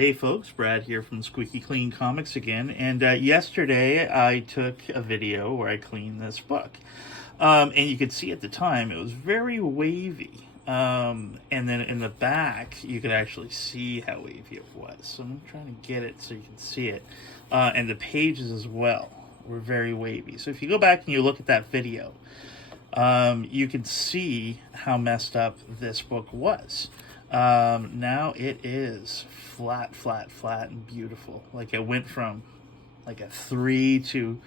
Hey folks, Brad here from Squeaky Clean Comics again. And yesterday I took a video where I cleaned this book. And you could see at the time it was very wavy. And then in the back you could actually see how wavy it was. So I'm trying to get it so you can see it. And the pages as well were very wavy. So if you go back and you look at that video, you can see how messed up this book was. Now it is flat, and beautiful. Like it went from like a 3 to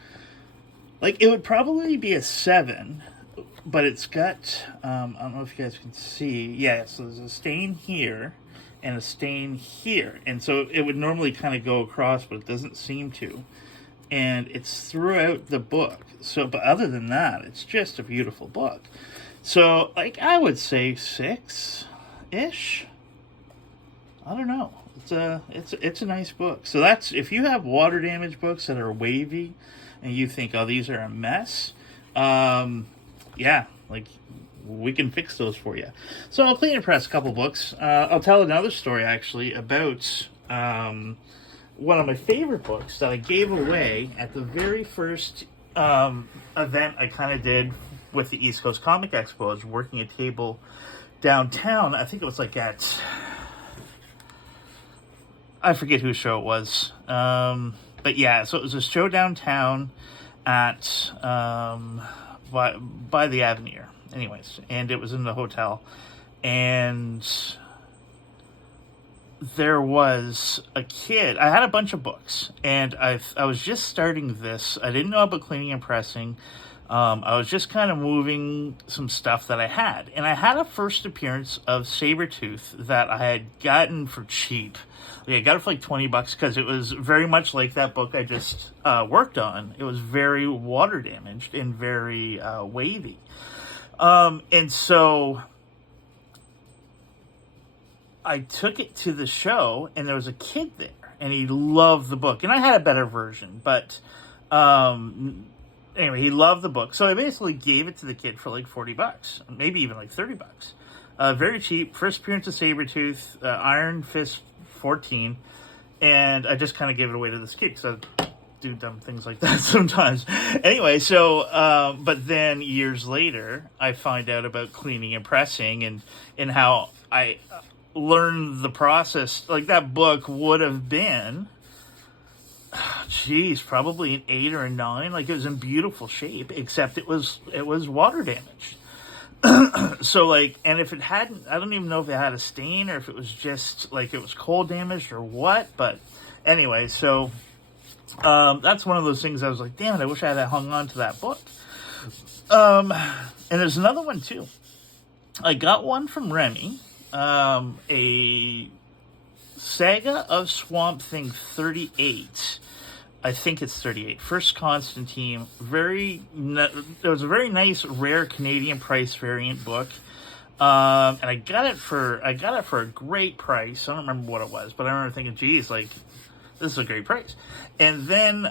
like it would probably be a 7, but it's got I don't know if you guys can see. Yeah, so there's a stain here and a stain here, and so it would normally kind of go across, but it doesn't seem to. And it's throughout the book. So, but other than that, it's just a beautiful book. So, like I would say 6-ish. I don't know. It's a nice book. So that's, if you have water damage books that are wavy and you think, oh, these are a mess, yeah, like we can fix those for you. So I'll clean and press a couple books. I'll tell another story actually about one of my favorite books that I gave away at the very first event I kind of did with the East Coast Comic Expo. I was working a table downtown. I think it was like at, I forget whose show it was. But yeah, so it was a show downtown at by the Avenir. Anyways, and it was in the hotel. And there was a kid. I had a bunch of books, and I was just starting this. I didn't know about cleaning and pressing. I was just kind of moving some stuff that I had. And I had a first appearance of Sabretooth that I had gotten for cheap. I got it for like $20 because it was very much like that book I just worked on. It was very water damaged and very wavy. And so I took it to the show, and there was a kid there, and he loved the book. And I had a better version, but anyway, he loved the book. So I basically gave it to the kid for like $40, maybe even like $30. Very cheap. First appearance of Sabretooth, Iron Fist 14, and I just kind of gave it away to this kid because I do dumb things like that sometimes. Anyway, so but then years later, I find out about cleaning and pressing, and how I learned the process. Like that book would have been, probably an 8 or a 9. Like it was in beautiful shape, except it was water damaged. So like, and if it hadn't, I don't even know if it had a stain or if it was just like it was cold damaged or what. But anyway, so that's one of those things I was like, damn it, I wish I had hung on to that book. And there's another one too. I got one from Remy, a Saga of Swamp Thing 38. I think it's 38. First Constantine. It was a very nice, rare Canadian price variant book. And I got it for a great price. I don't remember what it was, but I remember thinking, geez, like, this is a great price. And then,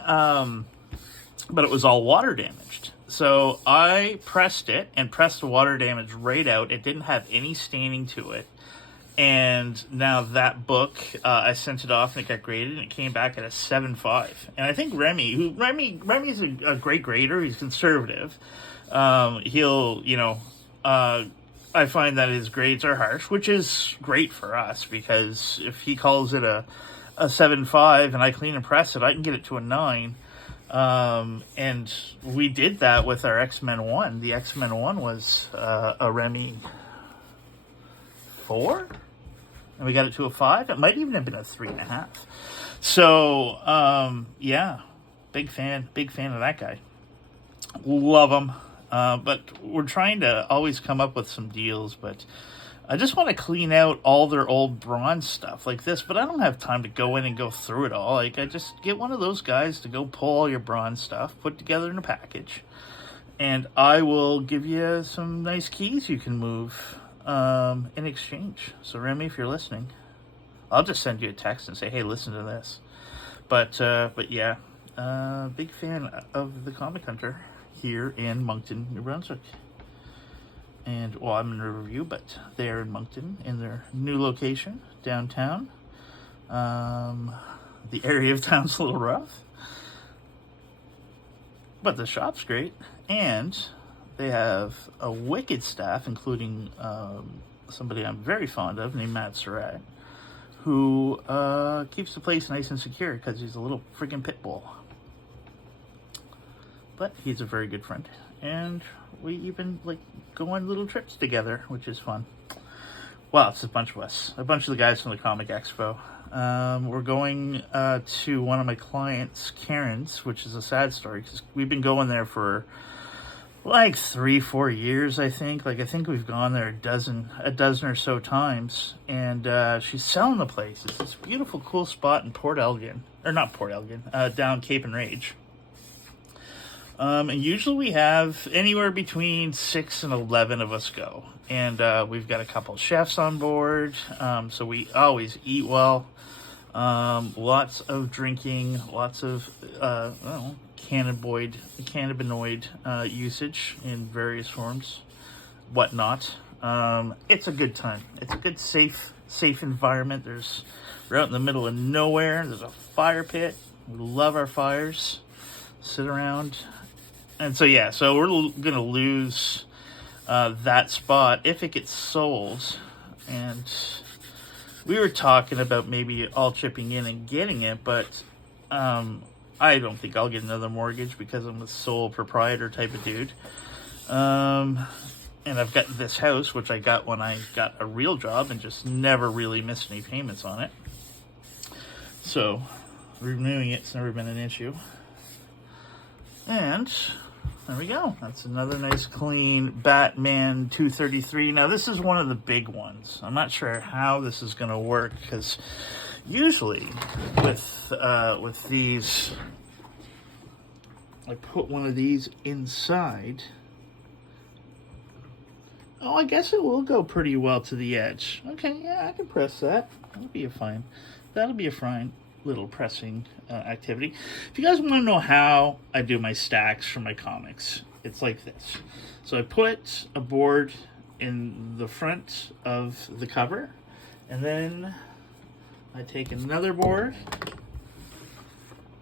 but it was all water damaged. So I pressed it and pressed the water damage right out. It didn't have any staining to it. And now that book, I sent it off and it got graded, and it came back at a 7.5. And I think Remy's a great grader. He's conservative. He'll, I find that his grades are harsh, which is great for us, because if he calls it a 7.5 and I clean and press it, I can get it to a 9. And we did that with our X-Men 1. The X-Men 1 was a Remy 4, and we got it to a 5. It might even have been a 3.5. So yeah, big fan of that guy. Love him. But we're trying to always come up with some deals, but I just want to clean out all their old bronze stuff like this, but I don't have time to go in and go through it all. Like, I just get one of those guys to go pull all your bronze stuff, put together in a package, and I will give you some nice keys you can move in exchange. So Remy, if you're listening, I'll just send you a text and say, hey, listen to this. But yeah, big fan of the Comic Hunter here in Moncton, New Brunswick. And, well, I'm in Riverview, but they're in Moncton in their new location downtown. The area of town's a little rough, but the shop's great, and they have a wicked staff, including somebody I'm very fond of named Matt Surratt, who keeps the place nice and secure because he's a little freaking pit bull. But he's a very good friend, and we even like go on little trips together, which is fun. Well, it's a bunch of us, a bunch of the guys from the Comic Expo. We're going to one of my clients, Karen's, which is a sad story because we've been going there for like 3-4 years, I think. Like, I think we've gone there a dozen or so times, and she's selling the place. It's this beautiful, cool spot in Port Elgin, or not Port Elgin, down Cape and Rage. And usually we have anywhere between 6 and 11 of us go. And we've got a couple chefs on board, so we always eat well. Lots of drinking, lots of cannabinoid usage in various forms, whatnot. It's a good time. It's a good, safe environment. We're out in the middle of nowhere. There's a fire pit. We love our fires. Sit around. And so, yeah, so we're going to lose that spot if it gets sold. And we were talking about maybe all chipping in and getting it, but I don't think I'll get another mortgage because I'm a sole proprietor type of dude. And I've got this house, which I got when I got a real job and just never really missed any payments on it. So renewing it's never been an issue. And there we go. That's another nice clean Batman 233. Now this is one of the big ones. I'm not sure how this is going to work because usually with these, I put one of these inside. Oh, I guess it will go pretty well to the edge. Okay, yeah, I can press that. That'll be a fine little pressing activity. If you guys want to know how I do my stacks for my comics, it's like this. So I put a board in the front of the cover, and then I take another board,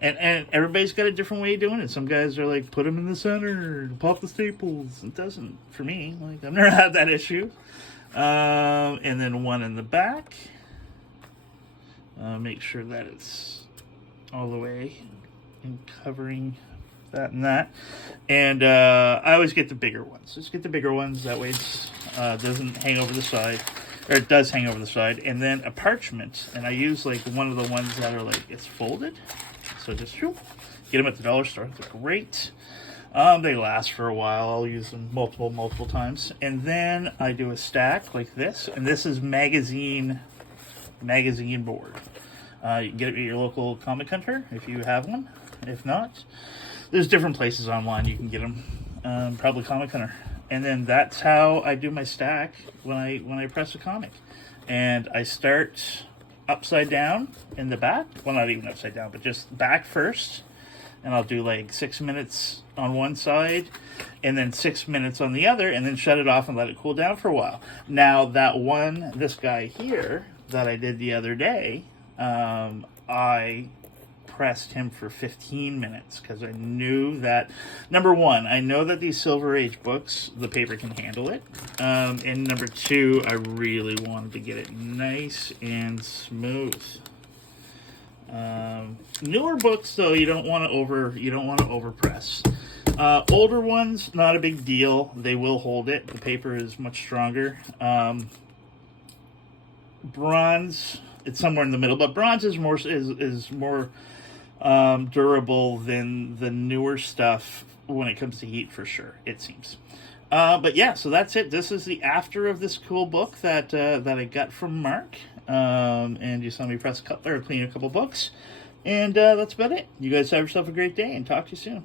and everybody's got a different way of doing it. Some guys are like, put them in the center, pop the staples. It doesn't for me. Like, I've never had that issue. And then one in the back. Make sure that it's all the way and covering that and that. And I always get the bigger ones. Just get the bigger ones. That way it doesn't hang over the side. Or it does hang over the side. And then a parchment. And I use like one of the ones that are like, it's folded. So just get them at the dollar store. They're great. They last for a while. I'll use them multiple times. And then I do a stack like this. And this is magazine board. You can get it at your local comic hunter if you have one. If not, there's different places online you can get them. Probably Comic Hunter. And then that's how I do my stack when I press a comic. And I start upside down in the back. Well, not even upside down, but just back first. And I'll do like 6 minutes on one side and then 6 minutes on the other, and then shut it off and let it cool down for a while. Now this guy here that I did the other day, I pressed him for 15 minutes because I knew that, number one, I know that these Silver Age books, the paper can handle it. And number two, I really wanted to get it nice and smooth. Newer books, though, you don't want to overpress. Older ones, not a big deal. They will hold it. The paper is much stronger. Bronze, it's somewhere in the middle, but bronze is more durable than the newer stuff when it comes to heat, for sure, it seems. But yeah, so that's it. This is the after of this cool book that I got from Mark. And you saw me clean a couple books. And that's about it. You guys have yourself a great day, and talk to you soon.